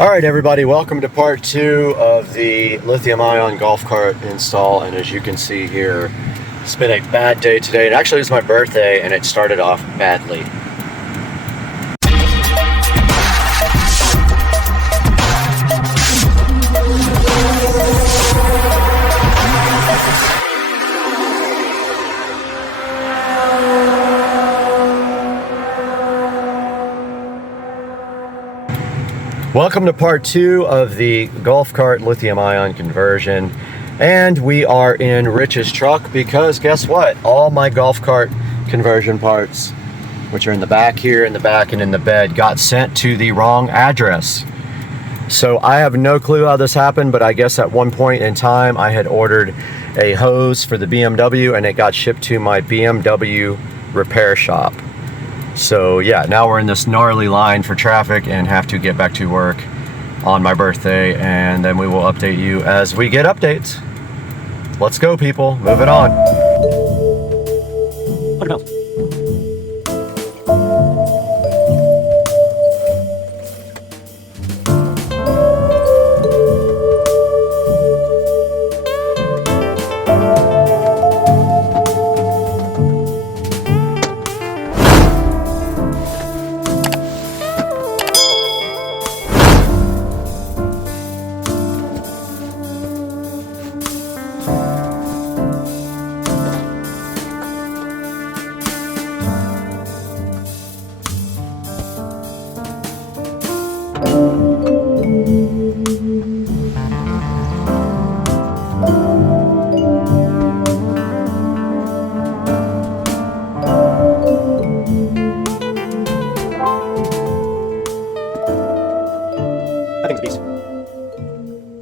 Alright everybody, welcome to part 2 of the lithium-ion golf cart install, and as you can see here, it's been a bad day today. It actually was my birthday and it started off badly. Welcome to part 2 of the golf cart lithium-ion conversion, and we are in Rich's truck because guess what? All my golf cart conversion parts, which are in the back here, in the back, and in the bed, got sent to the wrong address. So I have no clue how this happened, but I guess at one point in time I had ordered a hose for the BMW and it got shipped to my BMW repair shop. So yeah, now we're in this gnarly line for traffic and have to get back to work on my birthday, and then we will update you as we get updates. Let's go, people. Moving on.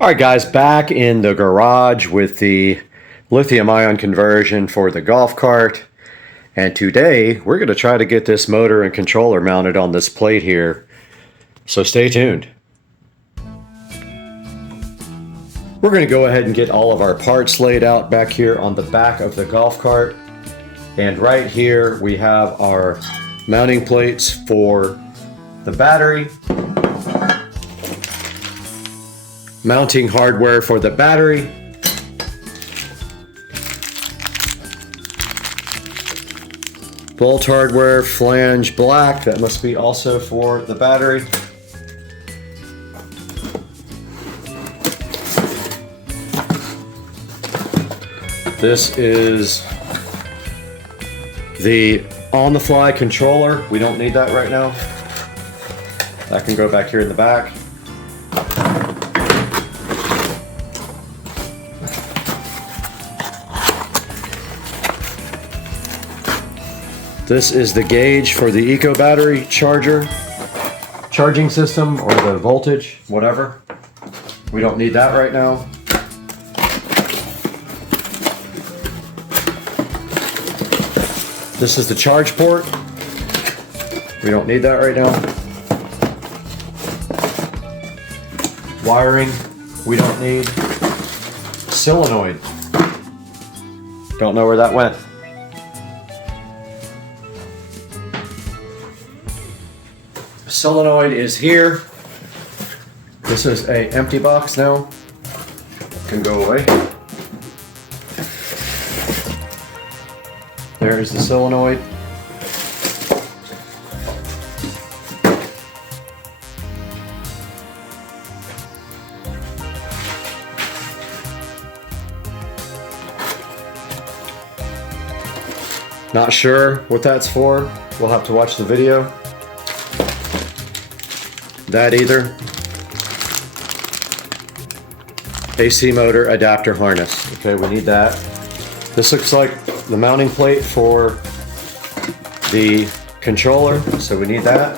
Alright guys, back in the garage with the lithium-ion conversion for the golf cart, and today we're going to try to get this motor and controller mounted on this plate here, so stay tuned. We're going to go ahead and get all of our parts laid out back here on the back of the golf cart, and right here we have our mounting plates for the battery, mounting hardware for the battery, bolt hardware, flange black, that must be also for the battery. This is the on-the-fly controller. We don't need that right now. That can go back here in the back. This is the gauge for the Eco battery charging system, or the voltage, whatever. We don't need that right now. This is the charge port. We don't need that right now. Wiring, we don't need. Solenoid. Don't know where that went. Solenoid is here. This is an empty box now. Can go away. There is the solenoid. Not sure what that's for. We'll have to watch the video. That either. AC motor adapter harness. Okay, we need that. This looks like the mounting plate for the controller, so we need that.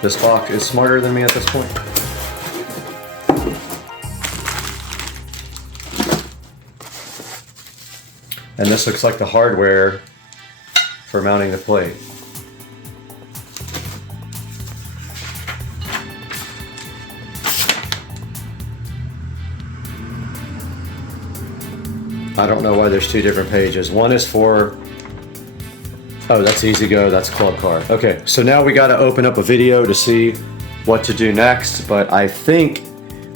This box is smarter than me at this point. And this looks like the hardware for mounting the plate. I don't know why there's two different pages. One is for, oh, that's Easy Go, that's Club Car. Okay, so now we got to open up a video to see what to do next, but I think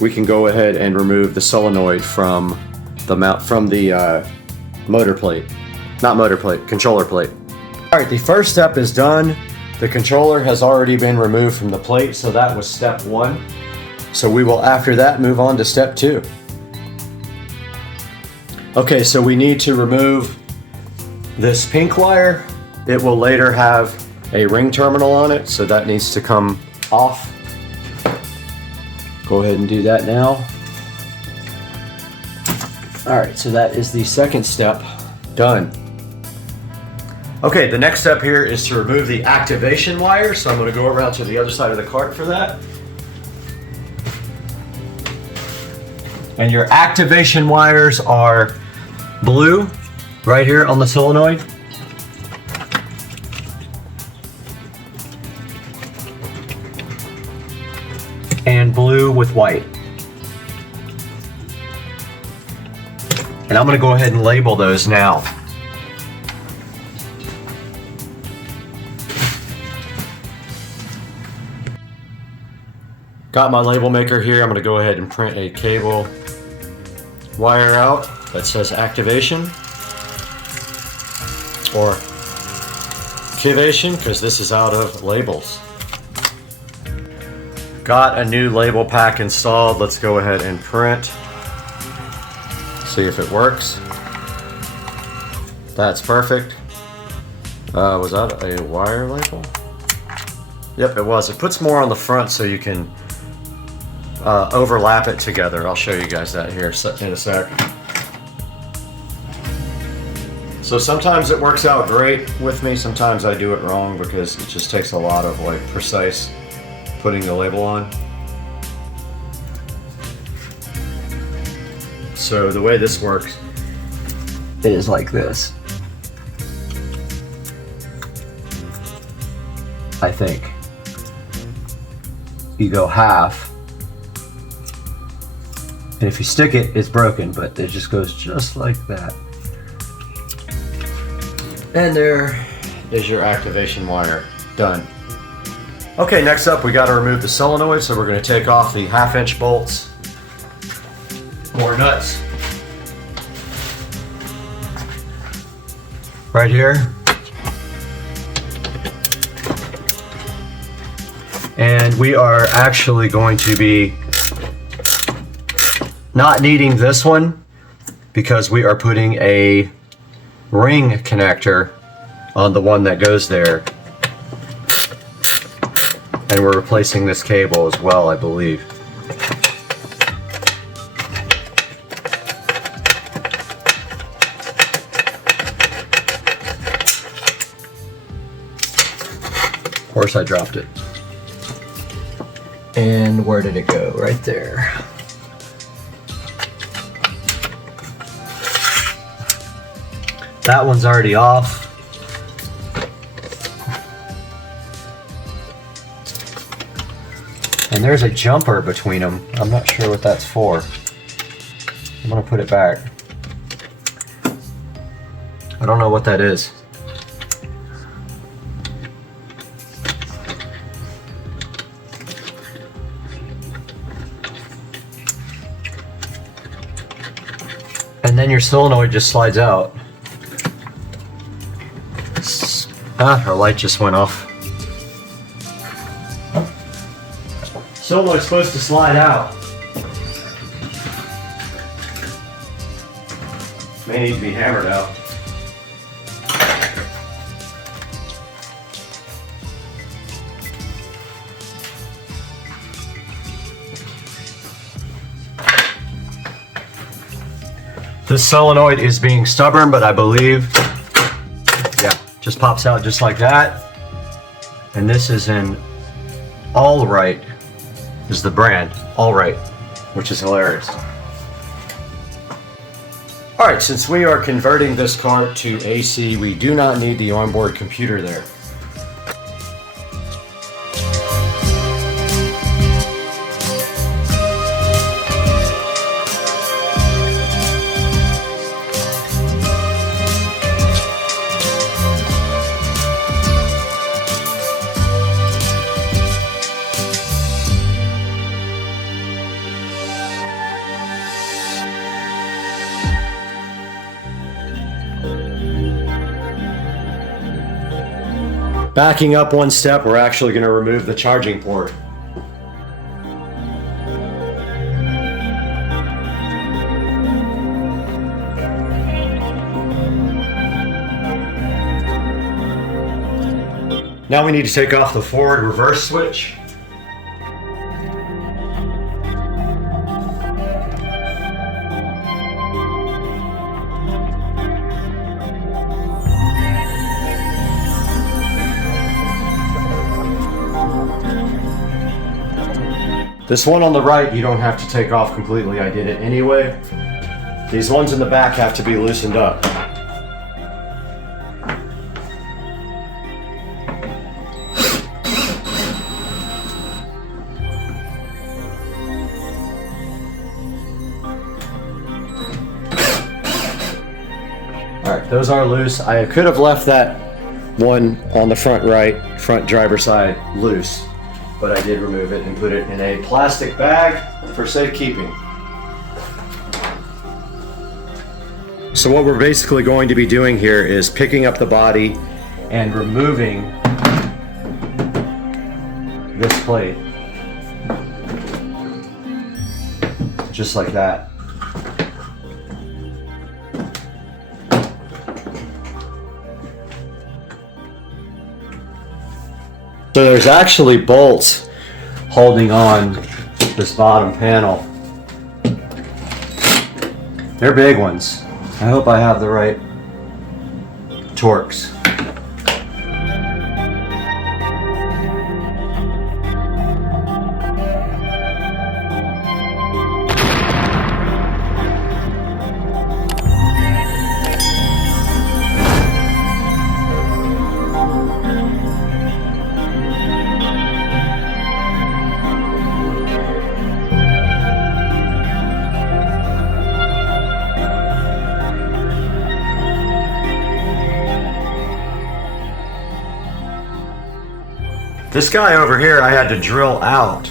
we can go ahead and remove the solenoid from the mount, from the motor plate. Not motor plate, controller plate. All right, the first step is done. The controller has already been removed from the plate, so that was step one. So we will, after that, move on to step two. Okay, so we need to remove this pink wire. It will later have a ring terminal on it, so that needs to come off. Go ahead and do that now. All right, so that is the second step done. Okay, the next step here is to remove the activation wire, so I'm going to go around to the other side of the cart for that. And your activation wires are blue right here on the solenoid. And blue with white. And I'm going to go ahead and label those now. Got my label maker here. I'm going to go ahead and print a cable wire out that says activation or activation, because this is out of labels. Got a new label pack installed. Let's go ahead and print. See if it works. That's perfect. Was that a wire label? Yep, it was. It puts more on the front so you can overlap it together. I'll show you guys that here in a sec. So sometimes it works out great with me. Sometimes I do it wrong because it just takes a lot of like precise putting the label on. So the way this works is like this. I think. You go half, and if you stick it, it's broken, but it just goes just like that. And there is your activation wire done. Okay, next up we got to remove the solenoid, so we're going to take off the 1/2-inch bolts or nuts right here. And we are actually going to be not needing this one because we are putting a ring connector on the one that goes there. And we're replacing this cable as well, I believe. Of course I dropped it. And where did it go? Right there. That one's already off. And there's a jumper between them. I'm not sure what that's for. I'm gonna put it back. I don't know what that is. And then your solenoid just slides out. Our light just went off. Solenoid's supposed to slide out. May need to be hammered out. This solenoid is being stubborn, but I believe, yeah, just pops out just like that. And this is in All Right, is the brand, All Right, which is hilarious. All right, since we are converting this cart to AC, we do not need the onboard computer there. Backing up one step, we're actually going to remove the charging port. Now we need to take off the forward reverse switch. This one on the right, you don't have to take off completely. I did it anyway. These ones in the back have to be loosened up. Alright, those are loose. I could have left that one on the front driver's side loose, but I did remove it and put it in a plastic bag for safekeeping. So what we're basically going to be doing here is picking up the body and removing this plate. Just like that. So there's actually bolts holding on this bottom panel. They're big ones. I hope I have the right torques. This guy over here I had to drill out.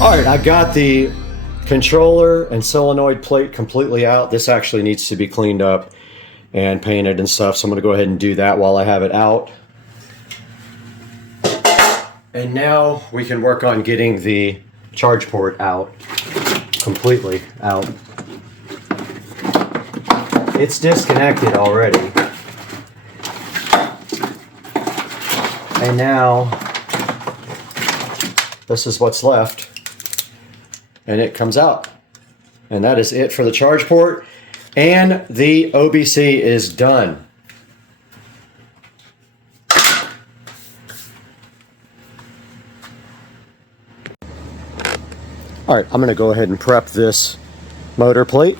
Alright, I got the controller and solenoid plate completely out. This actually needs to be cleaned up and painted and stuff, so I'm going to go ahead and do that while I have it out. And now we can work on getting the charge port out, completely out. It's disconnected already. And now this is what's left. And it comes out. And that is it for the charge port. And the OBC is done. All right, I'm going to go ahead and prep this motor plate.